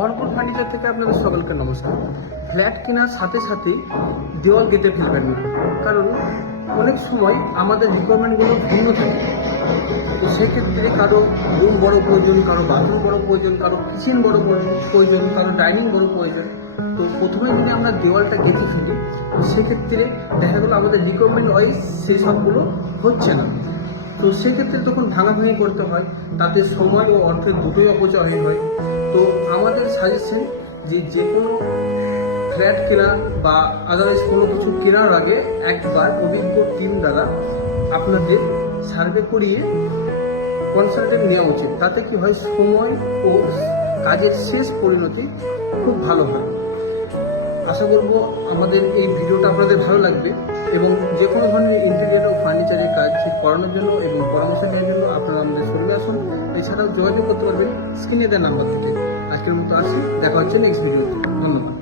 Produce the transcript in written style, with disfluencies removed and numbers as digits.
ভরপুর ফার্নিচার থেকে আপনাদের সকলকে নমস্কার। ফ্ল্যাট কেনার সাথে সাথেই দেওয়াল কেটে ফেলবেন না, কারণ অনেক সময় আমাদের রিকোয়ারমেন্টগুলো ভিন্ন থাকে। তো সেক্ষেত্রে কারো রুম বড় প্রয়োজন, কারো বাথরুম বড় প্রয়োজন, কারো কিচেন বড় প্রয়োজন, কারো ডাইনিং বড় প্রয়োজন। তো প্রথমে যদি আমরা দেওয়ালটা কেটে ফেলি, তো সেক্ষেত্রে দেখা গেলো আমাদের রিকোয়ারমেন্ট ওয়াইজ সেই সবগুলো হচ্ছে না। তো সেক্ষেত্রে তখন ভাঙাভাঙি করতে হয়, তাতে সময় ও অর্থের দুটোই অপচয় হয়। তো আমাদের সাজেশন যে কোনো ফ্ল্যাট কেনা বা আদারওয়াইজ কোনো কিছু কেনার আগে একবার অভিজ্ঞ টিম দ্বারা আপনাদের সার্ভে করিয়ে কনসালটেন্ট নেওয়া উচিত। তাতে কি হয়, সময় ও কাজের শেষ পরিণতি খুব ভালো হয়। আশা করব আমাদের এই ভিডিওটা আপনাদের ভালো লাগবে এবং যে কোনো ধরনের ইন্টেরিয়র ও ফার্নিচারের কাজ করানোর জন্য এবং পরামর্শ নেওয়ার জন্য আপনারা আমাদের শোরুমে আসুন। এছাড়াও যোগাযোগ করতে পারবেন স্ক্রিনে দেওয়া নাম্বার থেকে। আজকের মতো আসি, দেখা হচ্ছে নেক্সট ভিডিওতে। ধন্যবাদ।